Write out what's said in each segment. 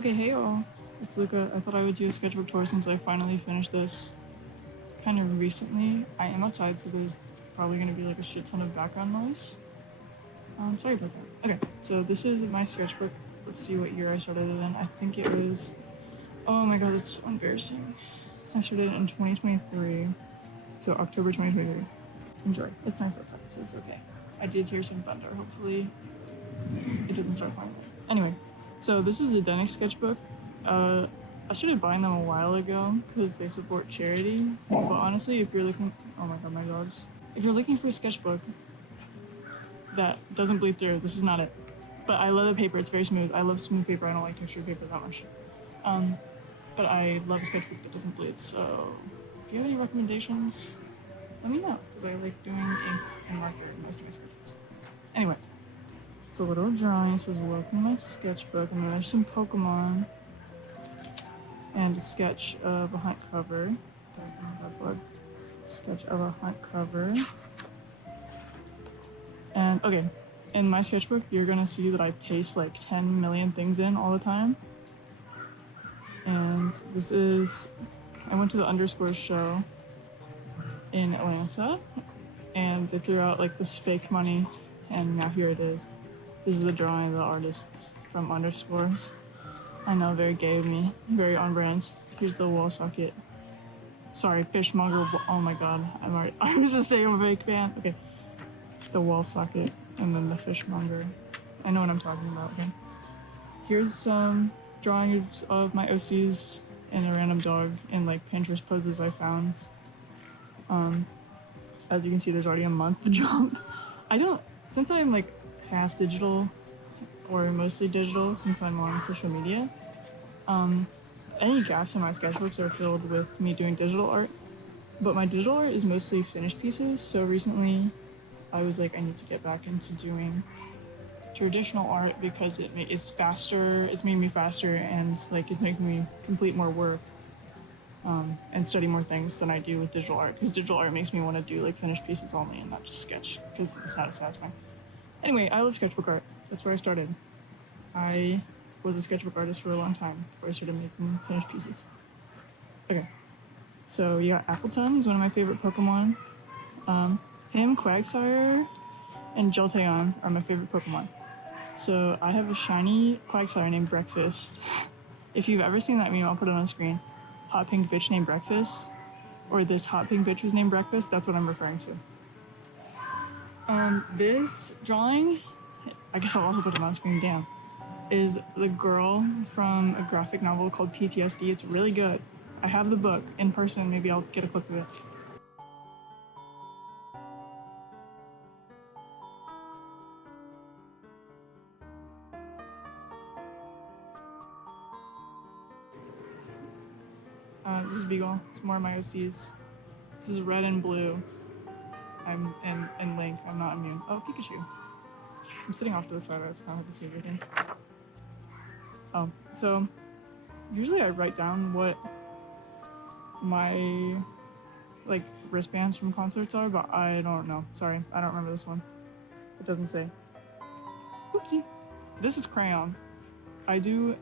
Okay, hey all, it's Luca. I thought I would do a sketchbook tour since I finally finished this kind of recently. I am outside, so there's probably going to be like a shit ton of background noise. Sorry about that. Okay, so this is my sketchbook. Let's see what year I started it in. I think it was, oh my god, it's so embarrassing. I started it in 2023, so October 2023. Enjoy. It's nice outside, so it's okay. I did hear some thunder. Hopefully it doesn't start flying. Anyway, so this is a Denic sketchbook. I started buying them a while ago because they support charity. But honestly, if you're looking, oh my god, my dogs. If you're looking for a sketchbook that doesn't bleed through, this is not it. But I love the paper. It's very smooth. I love smooth paper. I don't like textured paper that much. But I love a sketchbook that doesn't bleed. So if you have any recommendations, let me know because I like doing ink and marker in most of my sketchbooks. Anyway. It's a little drawing. It says, welcome to my sketchbook. And then there's some Pokemon. And a sketch of a hunt cover. Sketch of a hunt cover. And, okay. In my sketchbook, you're gonna see that I paste like 10 million things in all the time. And this is... I went to the Underscore show in Atlanta. And they threw out like this fake money. And now here it is. This is the drawing of the artist from Underscores. I know, very gay of me, very on brand. Here's the wall socket. Sorry, fishmonger. Oh my god, I was just saying I'm a fake fan. Okay, the wall socket and then the fishmonger. I know what I'm talking about. Okay, here's some drawings of my OCs and a random dog in like Pinterest poses I found. As you can see, there's already a month jump. Since I'm like half digital or mostly digital since I'm on social media, any gaps in my sketchbooks are filled with me doing digital art, but my digital art is mostly finished pieces. So recently I was like, I need to get back into doing traditional art because it's faster, it's made me faster, and like it's making me complete more work and study more things than I do with digital art, because digital art makes me want to do like finished pieces only and not just sketch because it's not as satisfying. Anyway, I love sketchbook art. That's where I started. I was a sketchbook artist for a long time before I started making finished pieces. Okay, so you got Appleton. He's one of my favorite Pokemon. Him, Quagsire, and Jolteon are my favorite Pokemon. So I have a shiny Quagsire named Breakfast. If you've ever seen that meme, I'll put it on the screen. Hot pink bitch named Breakfast, or this hot pink bitch was named Breakfast. That's what I'm referring to. This drawing, I guess I'll also put it on screen, damn, is the girl from a graphic novel called PTSD. It's really good. I have the book in person, maybe I'll get a clip of it. This is Beagle. It's more of my OCs. This is red and blue. I'm in Link. I'm not immune. Oh, Pikachu. I'm sitting off to the side. It's kind of hard to see everything. Oh, so usually I write down what my like wristbands from concerts are, but I don't know. Sorry, I don't remember this one. It doesn't say. Oopsie. This is crayon. I do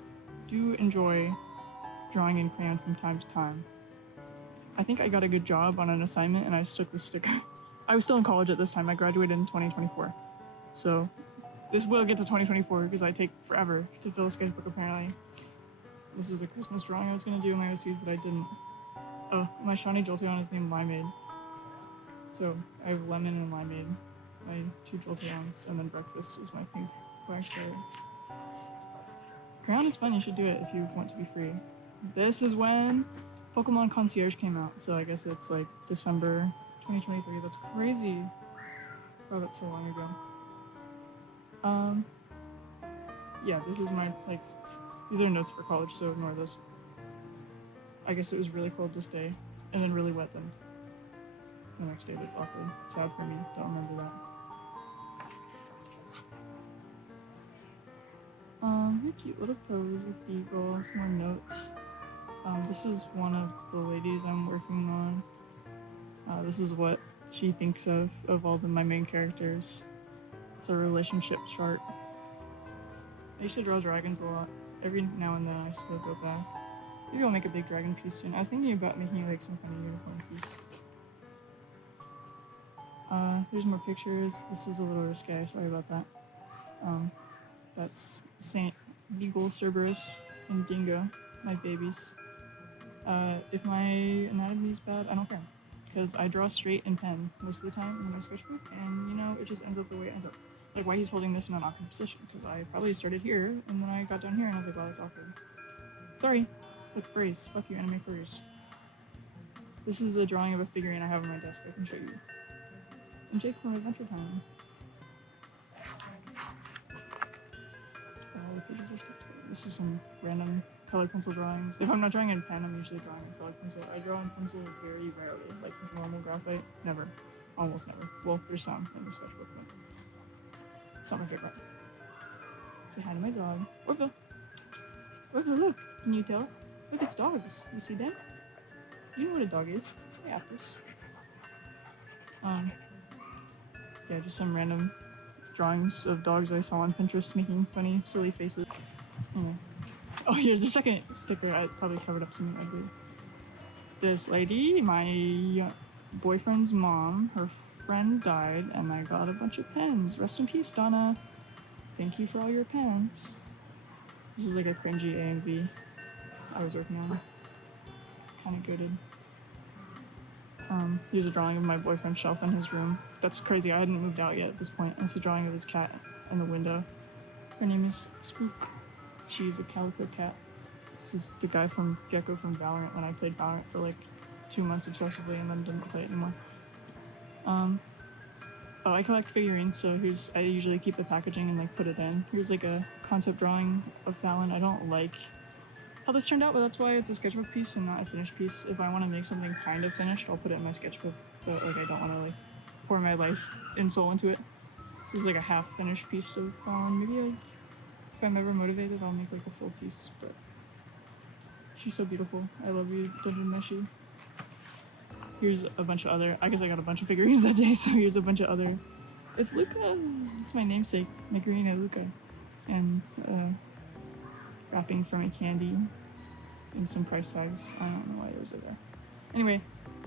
enjoy drawing in crayon from time to time. I think I got a good job on an assignment and I stuck the sticker. I was still in college at this time. I graduated in 2024. So this will get to 2024 because I take forever to fill a sketchbook apparently. This was a Christmas drawing I was going to do in my OCs that I didn't. Oh, my shiny Jolteon is named Limeade. So I have Lemon and Limeade, my two Jolteons, and then Breakfast is my pink Quagsire. Crayon is fun, you should do it if you want to be free. This is when Pokemon Concierge came out, so I guess it's like December 2023. That's crazy. Wow, that's so long ago. Yeah, this is my, like, these are notes for college, so ignore this. I guess it was really cold this day, and then really wet then. The next day, but it's awkward. It's sad for me, don't remember that. Cute little pose with Beagle, some more notes. This is one of the ladies I'm working on. This is what she thinks of all my main characters. It's a relationship chart. I used to draw dragons a lot. Every now and then I still go back. Maybe I'll make a big dragon piece soon. I was thinking about making like some kind of unicorn piece. Here's more pictures. This is a little risque, sorry about that. That's Saint Beagle, Cerberus, and Dingo, my babies. If my anatomy is bad, I don't care. Because I draw straight in pen most of the time in my sketchbook, and you know, it just ends up the way it ends up. Like why he's holding this in an awkward position, because I probably started here, and then I got down here and I was like, wow, that's awkward. Sorry. Look, furries. Fuck you, anime furries. This is a drawing of a figurine I have on my desk. I can show you. And Jake from Adventure Time. All the pages are stuck together. This is some random color pencil drawings. If I'm not drawing in pen, I'm usually drawing in color pencil. I draw in pencil very rarely, like normal graphite. Never. Almost never. Well, there's some in the sketchbook, but it's not my favorite. Say hi to my dog. Orca! Orca, look! Can you tell? Look, it's dogs. You see them? You know what a dog is. I got this. Yeah, just some random drawings of dogs I saw on Pinterest making funny, silly faces. Anyway. Oh, here's the second sticker. I probably covered up something ugly. This lady, my boyfriend's mom, her friend died, and I got a bunch of pens. Rest in peace, Donna. Thank you for all your pens. This is like a cringy AMV I was working on. Kind of goated. Here's a drawing of my boyfriend's shelf in his room. That's crazy, I hadn't moved out yet at this point. It's a drawing of his cat in the window. Her name is Spook. She's a calico cat. This is the guy from Gecko from Valorant when I played Valorant for like 2 months obsessively and then didn't play it anymore. Oh, I collect figurines, so I usually keep the packaging and like put it in. Here's like a concept drawing of Fallon. I don't like how this turned out, but that's why it's a sketchbook piece and not a finished piece. If I want to make something kind of finished, I'll put it in my sketchbook, but like I don't want to like pour my life and soul into it. This is like a half finished piece of Fallon. Maybe if I'm ever motivated, I'll make like a full piece, but she's so beautiful. I love you, Dungeon Meshi. Here's a bunch of other, I guess I got a bunch of figurines that day, so here's a bunch of other. It's Luca! It's my namesake, Macarena Luca. And wrapping for my candy and some price tags. I don't know why those are there. Anyway,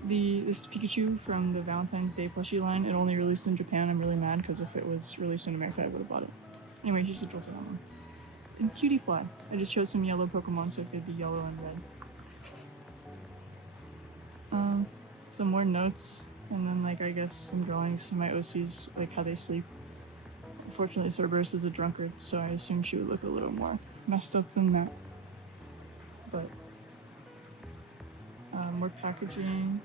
this is Pikachu from the Valentine's Day plushie line. It only released in Japan. I'm really mad because if it was released in America, I would have bought it. Anyway, here's the Jolteon one. And Cutie Fly. I just chose some yellow Pokemon so it could be yellow and red. Some more notes, and then like I guess some drawings of my OCs, like how they sleep. Unfortunately, Cerberus is a drunkard, so I assume she would look a little more messed up than that. But more packaging.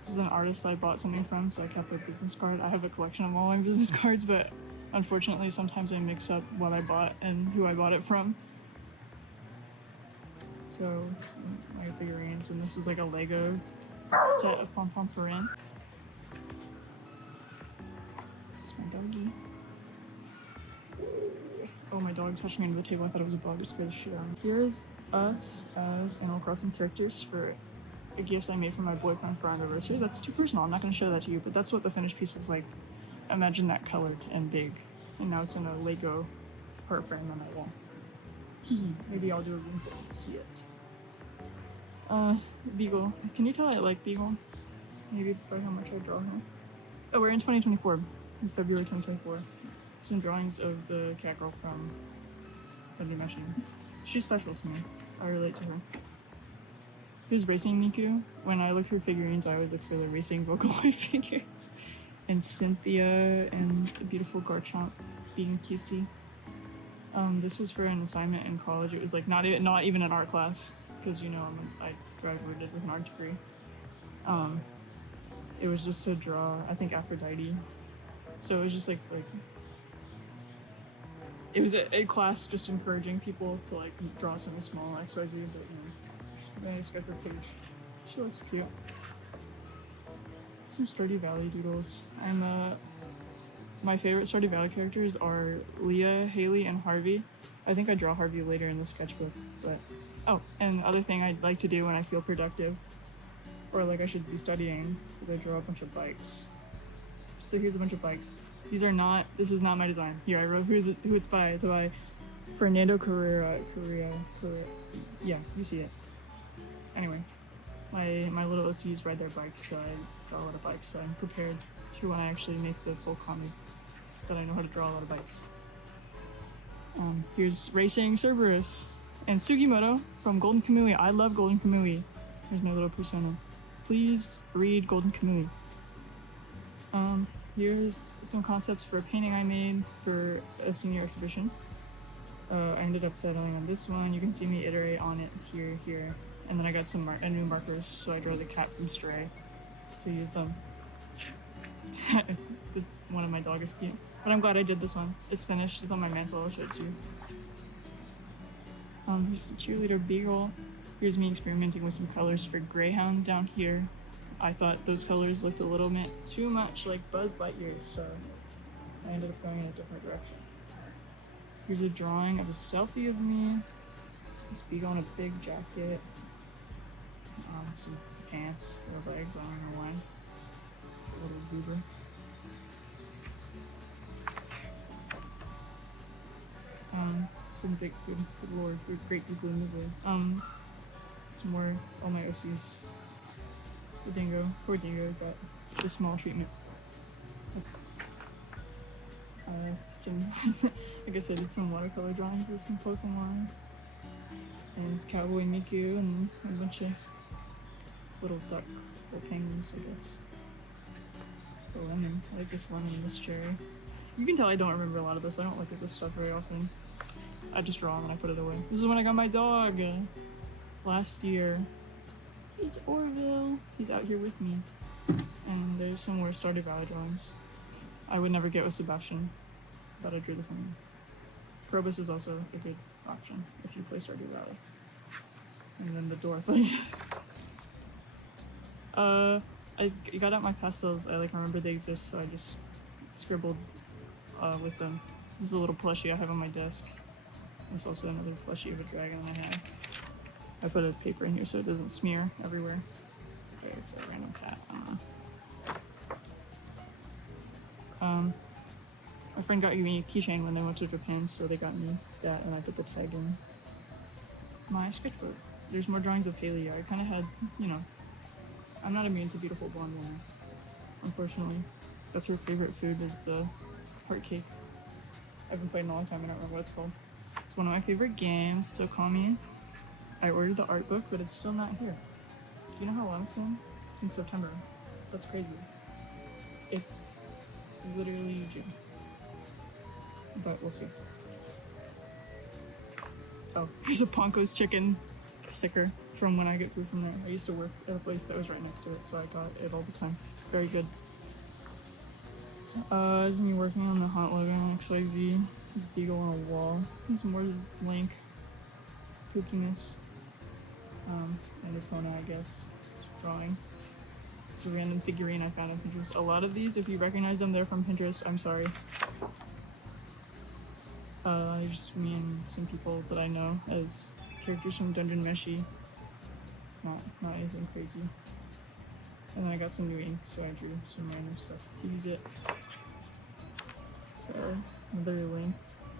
This is an artist I bought something from, so I kept a business card. I have a collection of all my business cards, but unfortunately sometimes I mix up what I bought and who I bought it from. So my figurines, and this was like a Lego set of Pom Pom Purin. It's my doggy. Oh, my dog touched me under the table. I thought it was a bug. It scared the shit out of me. Here's us as Animal Crossing characters for a gift I made for my boyfriend for our anniversary. That's too personal. I'm not going to show that to you, but that's what the finished piece looks like. Imagine that colored and big. And now it's in a Lego part frame on my wall. Maybe I'll do a room tour to see it. Beagle. Can you tell I like Beagle? Maybe by how much I draw him. Oh, we're in 2024. In February 2024. Some drawings of the cat girl from Dungeon Meshi. She's special to me. I relate to her. Here's Racing Miku. When I look for figurines, I always look for the Racing Vocaloid figures. And Cynthia and the beautiful Garchomp being cutesy. This was for an assignment in college. It was like not even an art class, because you know I graduated with an art degree. It was just to draw, I think, Aphrodite. So it was just like it was a class just encouraging people to like draw something small, XYZ, but you know, I just got her page. She looks cute. Some Stardew Valley doodles. My favorite Stardew Valley characters are Leah, Haley, and Harvey. I think I draw Harvey later in the sketchbook, but oh, and the other thing I'd like to do when I feel productive, or like I should be studying, is I draw a bunch of bikes. So here's a bunch of bikes. This is not my design. Here, I wrote who it's by. It's by Fernando Correa, yeah, you see it. Anyway, my little OCs ride their bikes, so I draw a lot of bikes, so I'm prepared for when I actually make the full comic that I know how to draw a lot of bikes. Here's Racing Cerberus and Sugimoto from Golden Kamui. I love Golden Kamui. Here's my little persona. Please read Golden Kamui. Here's some concepts for a painting I made for a senior exhibition. I ended up settling on this one. You can see me iterate on it here. And then I got some new markers, so I drew the cat from Stray to use them. This one of my dog is cute. But I'm glad I did this one. It's finished. It's on my mantle. I'll show it to you. Here's the cheerleader beagle. Here's me experimenting with some colors for Greyhound down here. I thought those colors looked a little bit too much like Buzz Lightyear, so I ended up going in a different direction. Here's a drawing of a selfie of me. This beagle in a big jacket. Some pants or legs, I don't know why. It's a little goober. Some big, good lord, great people in the wood. Some more, all my OCs. The dingo, poor dingo, got the small treatment. Like I said, did some watercolor drawings with some Pokemon. And it's Cowboy Miku and a bunch of little duck or penguins, I guess. The lemon. I like this lemon and this cherry. You can tell I don't remember a lot of this. I don't look at this stuff very often. I just draw them and I put it away. This is when I got my dog last year. It's Orville. He's out here with me. And there's some more Stardew Valley drawings. I would never get with Sebastian, but I drew this one. Krobus is also a good option if you play Stardew Valley. And then the dwarf, I guess. I got out my pastels. I remember they exist, so I just scribbled with them. This is a little plushie I have on my desk. It's also another plushie of a dragon I have. I put a paper in here so it doesn't smear everywhere. Okay, it's a random cat. I don't know. My friend got me a keychain when they went to Japan, so they got me that, and I put the tag in my sketchbook. There's more drawings of Haley. I kind of had, I'm not immune to beautiful blonde women, unfortunately. That's her favorite food is the heart cake. I haven't played in a long time. I don't remember what it's called. It's one of my favorite games, so call me. I ordered the art book, but it's still not here. Do you know how long it's been? Since September. That's crazy. It's literally June. But we'll see. Oh, here's a Ponko's chicken sticker from when I get food from there. I used to work at a place that was right next to it, so I got it all the time. Very good. This is me working on the haunt logo on XYZ. This beagle on a wall. This more is Link. Kookiness. And Epona, I guess. It's drawing. It's a random figurine I found on Pinterest. A lot of these, if you recognize them, they're from Pinterest. I'm sorry. Just me and some people that I know as characters from Dungeon Meshi. Not anything crazy. And then I got some new ink, so I drew some random stuff to use it. So, another link.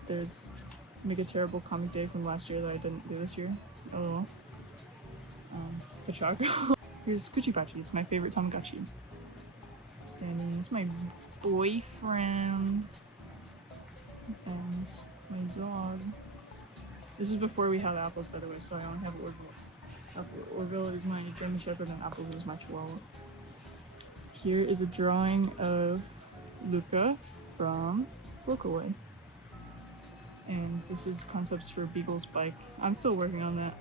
There's Mega Terrible Comic Day from last year that I didn't do this year. Oh. Pachaco. Here's Kuchipachi. It's my favorite Tamagotchi. Standing. It's my boyfriend. And my dog. This is before we have apples, by the way, so I only have Orville. Orville is my German Shepherd and Apples is my Chihuahua. Here is a drawing of Luca from Rookaway. And this is concepts for Beagle's bike. I'm still working on that.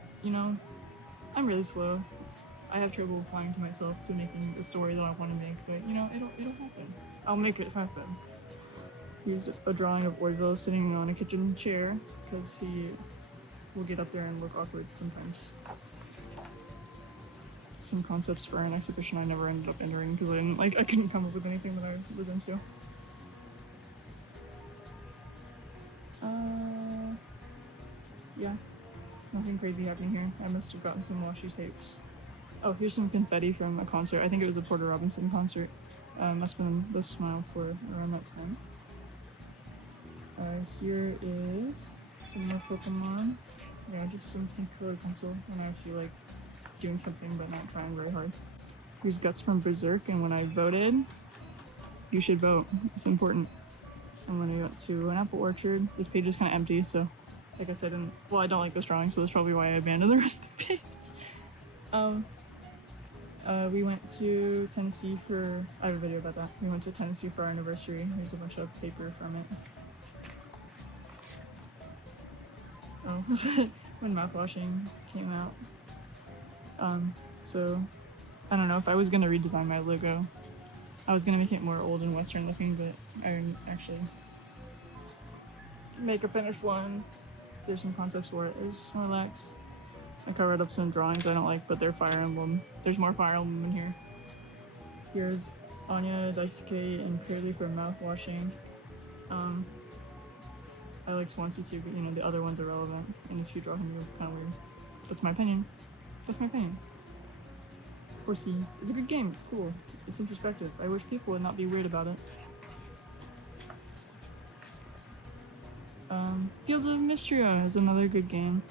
I'm really slow. I have trouble applying to myself to making the story that I want to make, but it'll happen. I'll make it happen. Here's a drawing of Orville sitting on a kitchen chair because he will get up there and look awkward sometimes. Some concepts for an exhibition I never ended up entering because I couldn't come up with anything that I was into. Yeah, nothing crazy happening here. I must have gotten some washi tapes. Oh, here's some confetti from a concert. I think it was a Porter Robinson concert. Must have been the Smile Tour around that time. Here is Some more Pokemon. Yeah, just some pink colored pencil when I feel like doing something but not trying very hard. Here's Guts from Berserk, and when I voted, you should vote. It's important. And when I got to an apple orchard, this page is kind of empty, so I guess I didn't. Well, I don't like this drawing, so that's probably why I abandoned the rest of the page. We went to Tennessee for. I have a video about that. We went to Tennessee for our anniversary. Here's a bunch of paper from it. Oh, when mouthwashing came out. So I don't know if I was gonna redesign my logo. I was gonna make it more old and Western looking, but I didn't actually make a finished one. There's some concepts for it. There's Snorlax. I covered up some drawings I don't like, but they're Fire Emblem. There's more Fire Emblem in here. Here's Anya, Daisuke, and Curly for mouthwashing. I like Swansea too, but you know, the other ones are relevant. And if you draw him, you're kind of weird. That's my opinion. That's my opinion. Horsey. It's a good game. It's cool. It's introspective. I wish people would not be weird about it. Fields of Mystria is another good game.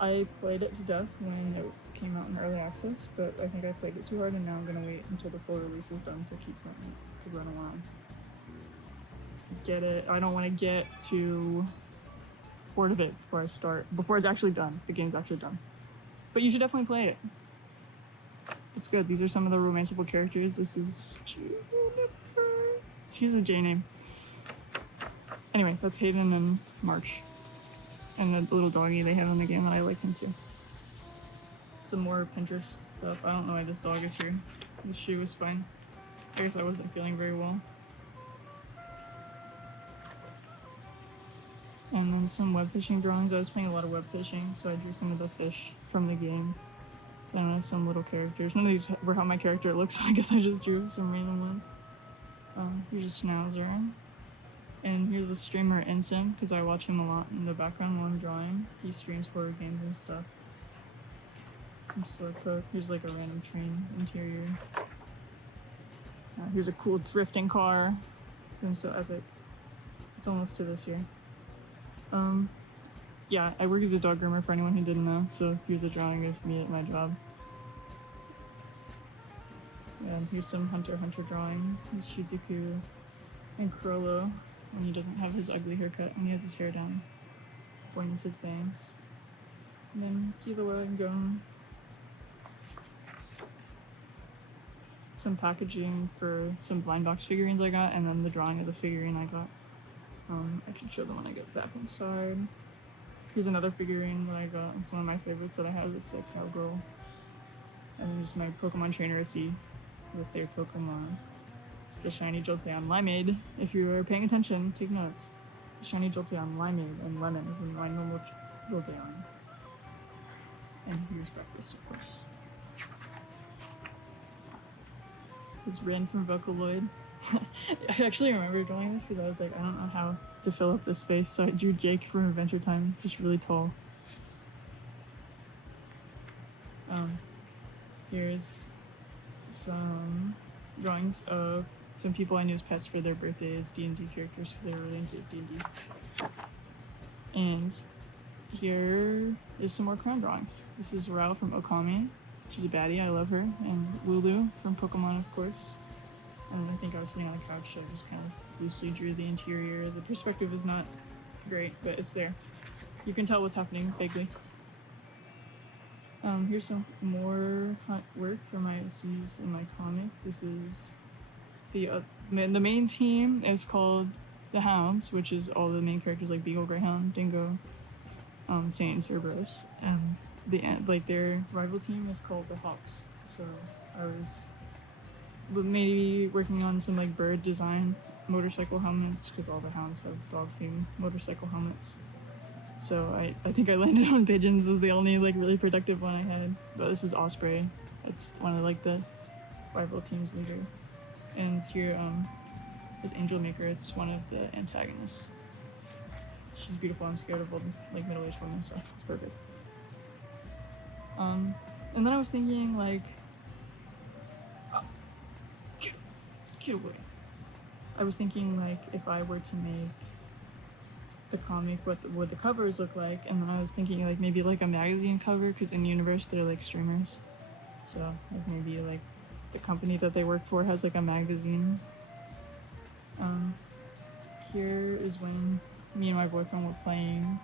I played it to death when it came out in early access, but I think I played it too hard, and now I'm gonna wait until the full release is done to keep playing it, because I don't want to get it. I don't want to get too bored of it before it's actually done. The game's actually done. But you should definitely play it. It's good. These are some of the romanceable characters. This is Juniper. She's a J name. Anyway, that's Hayden and March. And the little doggy they have in the game that I like him too. Some more Pinterest stuff. I don't know why this dog is here. This shoe is fine. I guess I wasn't feeling very well. And then some web fishing drawings. I was playing a lot of web fishing, so I drew some of the fish from the game. Then some little characters. None of these were how my character looks, so I guess I just drew some random ones. Here's a Schnauzer. And here's the streamer Insim, because I watch him a lot in the background while I'm drawing. He streams horror games and stuff. Some Slowpoke. Here's like a random train interior. Here's a cool drifting car. Seems so epic. It's almost to this year. Yeah, I work as a dog groomer for anyone who didn't know, so here's a drawing of me at my job. And here's some Hunter x Hunter drawings. Here's Shizuku and Crollo when he doesn't have his ugly haircut and he has his hair down. Points his bangs. And then Killua and Gon. Some packaging for some blind box figurines I got, and then the drawing of the figurine I got. I can show them when I get back inside. Here's another figurine that I got. It's one of my favorites that I have. It's a cowgirl. And here's my Pokemon trainer Essie with their Pokemon. It's the shiny Jolteon Limeade. If you are paying attention, take notes. The shiny Jolteon Limeade, and Lemon is in my normal Jolteon. And here's breakfast, of course. It's Rin from Vocaloid. I actually remember drawing this because I was like, I don't know how to fill up this space, so I drew Jake from Adventure Time, just really tall. Here's some drawings of some people I knew as pets for their birthdays, D&D characters, because they were really into D&D. And here is some more crayon drawings. This is Rao from Okami. She's a baddie, I love her. And Lulu from Pokemon, of course. And I think I was sitting on the couch, so I just kind of loosely drew the interior. The perspective is not great, but it's there. You can tell what's happening vaguely. Here's some more work for my SCs in my comic. This is the main team is called the Hounds, which is all the main characters like Beagle, Greyhound, Dingo, Saint, and Cerberus. And their rival team is called the Hawks. So I was maybe working on some like bird design motorcycle helmets, because all the Hounds have dog themed motorcycle helmets. So I think I landed on Pigeons as the only like really productive one I had. But this is Osprey. It's one of like the rival team's leader. And here is Angel Maker. It's one of the antagonists. She's beautiful. I'm scared of old like middle-aged women, so it's perfect. And then I was thinking like, get away. I was thinking like if I were to make the comic, what the covers look like, and then I was thinking like maybe like a magazine cover, because in Universe they're like streamers, so like maybe like the company that they work for has like a magazine. Here is when me and my boyfriend were playing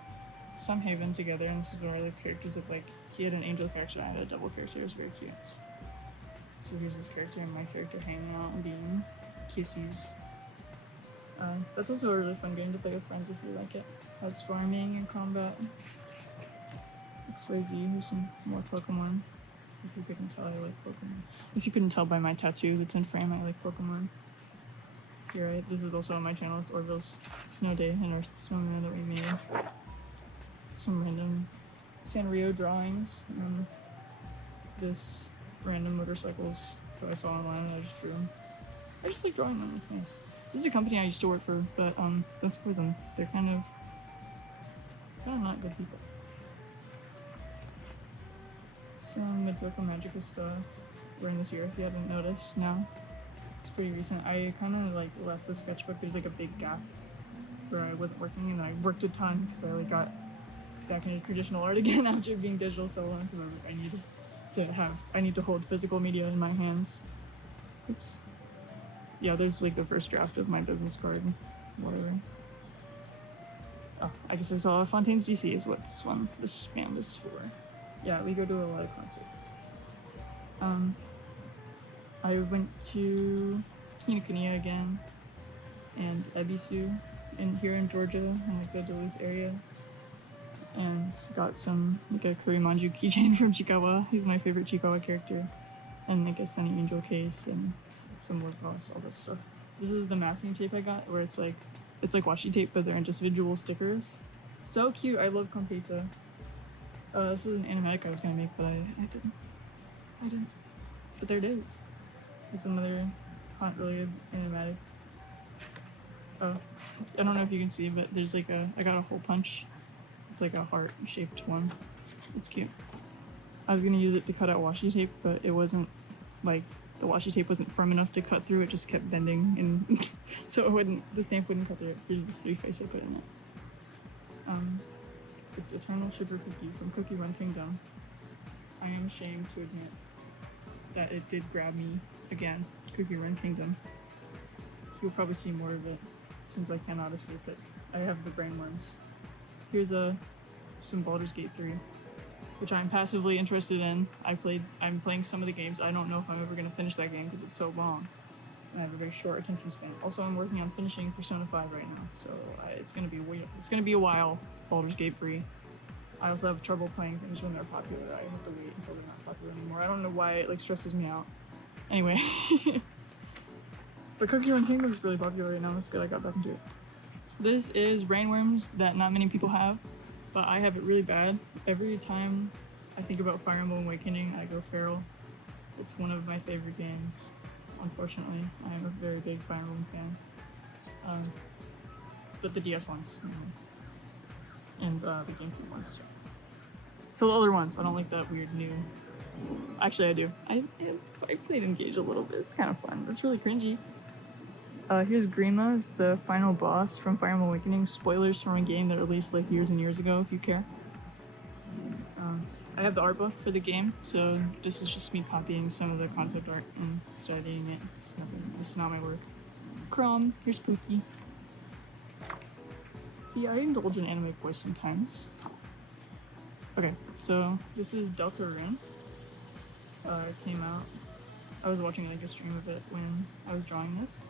Some Haven together, and this is where the characters look like. He had an angel character, I had a devil character. It was very cute. So here's his character and my character hanging out and being kissies. That's also a really fun game to play with friends if you like it. It has farming and combat. XYZ, here's some more Pokemon. If you couldn't tell, I like Pokemon. If you couldn't tell by my tattoo that's in frame, I like Pokemon. Here, this is also on my channel. It's Orville's Snow Day and our snowman that we made. Some random Sanrio drawings. And this random motorcycles that I saw online and I just drew them. I just like drawing them, it's nice. This is a company I used to work for, but don't support them. They're kind of not good people. Some Madoka Magica stuff. We're in this year, if you haven't noticed now. It's pretty recent. I kind of like left the sketchbook. There's like a big gap where I wasn't working, and I worked a ton because I like got back into traditional art again after being digital so long. Because I need to hold physical media in my hands. Oops. Yeah, there's like the first draft of my business card, whatever. Oh, I guess I saw Fontaine's DC is what this band is for. Yeah, we go to a lot of concerts. I went to Kinokuniya again, and Ebisu, here in Georgia, in like the Duluth area, and got some like a Kurimanju keychain from Chikawa. He's my favorite Chikawa character, and like a Sunny Angel case and some lip gloss, all this stuff. This is the masking tape I got, where it's like washi tape, but they're individual stickers. So cute. I love Competa. This is an animatic I was gonna make, but I didn't. But there it is. It's another hunt-related animatic. Oh, I don't know if you can see, but there's like I got a hole punch. It's like a heart-shaped one. It's cute. I was gonna use it to cut out washi tape, but it wasn't, like, the washi tape wasn't firm enough to cut through. It just kept bending, and so the stamp wouldn't cut through it. Here's the 3 face I put in it. It's Eternal Sugar Cookie from Cookie Run Kingdom. I am ashamed to admit that it did grab me again, Cookie Run Kingdom. You'll probably see more of it since I cannot escape it. I have the brain worms. Here's some Baldur's Gate 3, which I'm passively interested in. I'm playing some of the games. I don't know if I'm ever gonna finish that game because it's so long. I have a very short attention span. Also, I'm working on finishing Persona 5 right now, so it's gonna be a while. Baldur's Gate 3. I also have trouble playing things when they're popular. I have to wait until they're not popular anymore. I don't know why it like stresses me out. Anyway, but Cookie Run Kingdom is really popular right now. That's good. I got back into it. This is brainworms that not many people have, but I have it really bad. Every time I think about Fire Emblem Awakening, I go feral. It's one of my favorite games. Unfortunately, I am a very big Fire Emblem fan. But the DS ones, and the GameCube ones too. So the other ones, I don't like that weird new. Actually, I do. I played Engage a little bit. It's kind of fun. It's really cringy. Here's Grima, it's the final boss from Fire Emblem Awakening. Spoilers from a game that released like years and years ago, if you care. I have the art book for the game, so this is just me copying some of the concept art and studying it. This is not my work. Crom, here's Spooky. See, I indulge in anime voice sometimes. Okay, so this is Deltarune. It came out. I was watching like a stream of it when I was drawing this.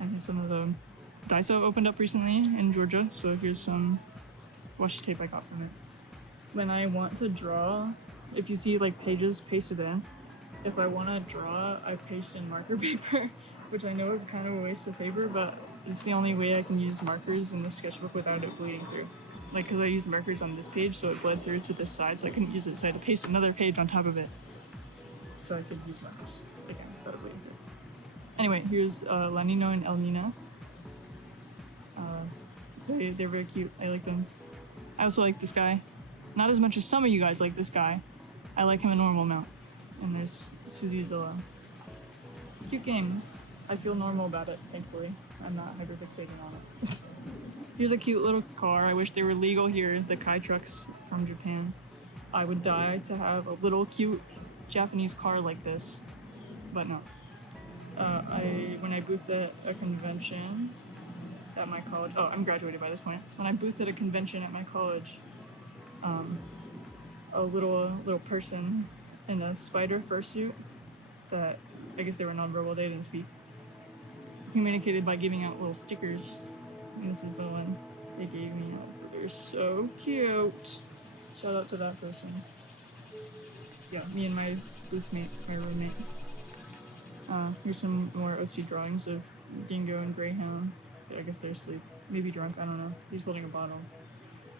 And here's some of the Daiso opened up recently in Georgia, so here's some washi tape I got from it. When I want to draw, if you see like pages pasted in, if I want to draw, I paste in marker paper, which I know is kind of a waste of paper, but it's the only way I can use markers in the sketchbook without it bleeding through. Like, because I used markers on this page, so it bled through to this side, so I couldn't use it, so I had to paste another page on top of it. So I could use markers again without it bleeding through. Anyway, here's La Nino and El Nino. They're very cute. I like them. I also like this guy. Not as much as some of you guys like this guy. I like him a normal amount. And there's Suzy Zilla. Cute game. I feel normal about it, thankfully. I'm not hyperfixating on it. Here's a cute little car. I wish they were legal here, the Kai trucks from Japan. I would die to have a little cute Japanese car like this, but no. When I boothed at a convention at my college, oh, I'm graduated by this point. When I boothed at a convention at my college, a little person in a spider fursuit that I guess they were nonverbal, they didn't speak, communicated by giving out little stickers. And this is the one they gave me. They're so cute. Shout out to that person. Yeah, me and my boothmate, my roommate. Here's some more OC drawings of Dingo and Greyhound. I guess they're asleep. Maybe drunk, I don't know. He's holding a bottle.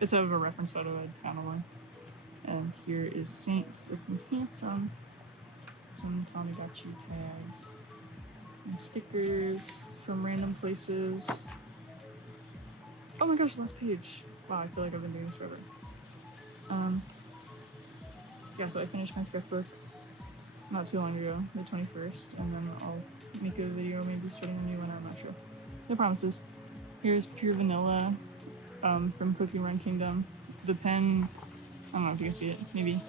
It's out of a reference photo I found online. And here is Saints looking handsome. Some Tamagotchi tags. And stickers from random places. Oh my gosh, last page. Wow, I feel like I've been doing this forever. Yeah, so I finished my sketchbook not too long ago, the 21st, and then I'll make a video maybe starting a new one, I'm not sure. No promises. Here's Pure Vanilla from Cookie Run Kingdom. The pen, I don't know if you can see it, maybe.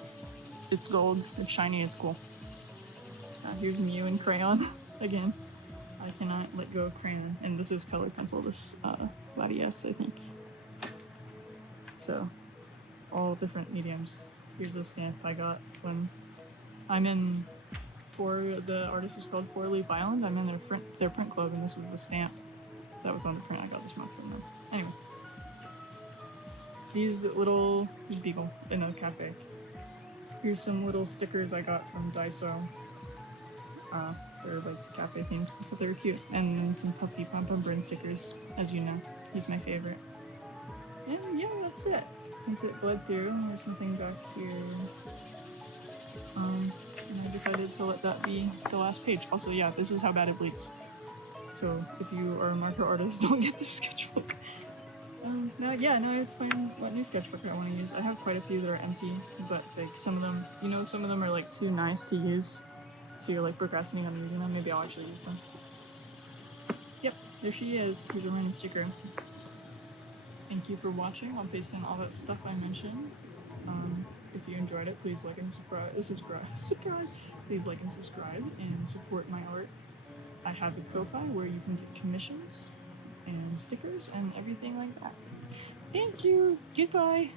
It's gold, it's shiny, it's cool. Here's Mew in crayon, again. I cannot let go of crayon, and this is colored pencil, this Gladius, I think. So, all different mediums. Here's a stamp I got when I'm in, the artist is called 4 Leaf Island. I'm in their print club, and this was the stamp that was on the print I got this month from them. Anyway, here's Beagle in a cafe. Here's some little stickers I got from Daiso. They're like cafe themed, but they were cute. And then some Puffy Pom Pom Brin stickers, as you know. He's my favorite. And yeah, that's it. Since it bled through, there's something back here. And I decided to let that be the last page. Also, yeah, this is how bad it bleeds. So if you are a marker artist, don't get this sketchbook. Now I have to find what new sketchbook I want to use. I have quite a few that are empty, but like some of them, some of them are like too nice to use. So you're like procrastinating on using them. Maybe I'll actually use them. Yep, there she is. Here's a random sticker. Thank you for watching. I'll paste in all that stuff I mentioned. If you enjoyed it, please like and subscribe. Please like and subscribe and support my art. I have a profile where you can get commissions and stickers and everything like that. Thank you. Goodbye.